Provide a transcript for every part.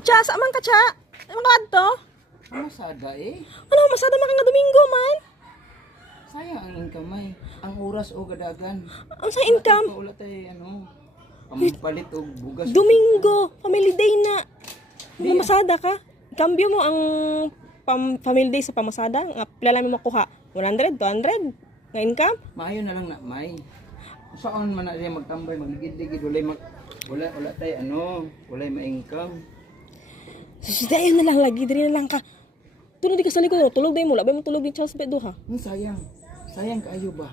Cha, sa man ka, cha? Ay, mga adto? Masada eh. Ano, masada man ka nga Domingo, man? Sayang ang income ay. Ang oras o gadagan. Ang sa income? Wala tayo ano. Pampalit o bugas. Domingo, family day na. Mamasada ka? Kambyo mo ang family day sa pamasada. Nga pila mo makuha? 100, 200 nga income? Maayo na lang na may. Saan man na rin magtambay, magligid-ligid, wala tayo ano, wala ma-income. Sisidayon na lang lagi, diri na lang ka. Tulog di ka sa likod, tulog din mo, labay mo tulog din Charles Bedo ha. Sayang. Sayang kaayo ba?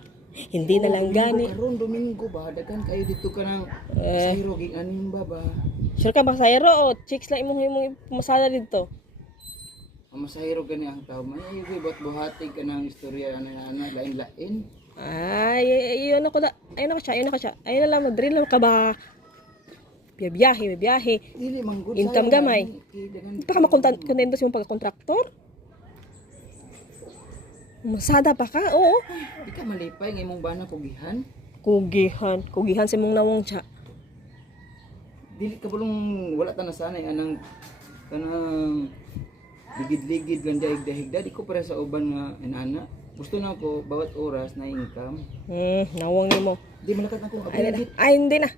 Hindi na lang gani. Karon Domingo ba, dagan kayo dito ka ng sayro giganin ba? Sure ka ba sayro o chicks lang imong pumasada dito? Ang masahiro gani ang tao, may ba't buhati ka ng istorya na lain-lain. Ay, ayun ako da. Ayun ako siya. Ayun na lang, mag-drill lang ka ba? Biyahe. Dili man good. Income gamay. Hindi pa ka makontento sa mong pagka-kontraktor? Masada pa ka, oo. Di ka malipay ng imong bana kugihan. Kugihan sa mong nawong siya. Dili ka bulong wala ta nasanay anang kanang ligid-ligid lang dahig-dahig. Di ko para sa uban nga inana. Gusto na ko bawat oras na income. Nawang ni mo. Di malakat na kong abring Ay, hindi na.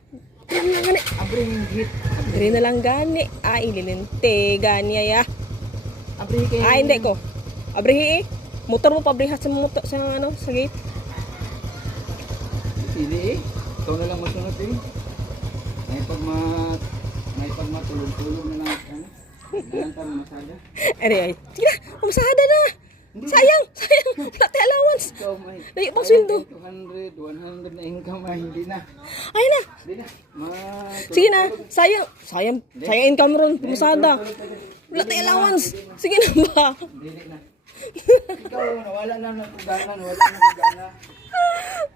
hit. Diri na lang gani. Ay, ilinente. Gani ay. Abring kay. Ay, hindi ko. Abrihi eh. Motor mo pabrihat sa motor sa sa gate. Pili eh. Ikaw na lang masunod eh. May pagmatulog-tulog na lang ano. Dalan ta masada. Ay. Sige na, pumasada na. Sayang. Wala tayo allowance. Ikaw may. Dahil pang sweldo. 200, 100 na income ay hindi na. Ay na. Hindi na. Sige na. Sayang income ron. Pumasada. Wala tayo allowance. Sige na ba? Dili na. Ikaw wala na natugana, wala na natugana.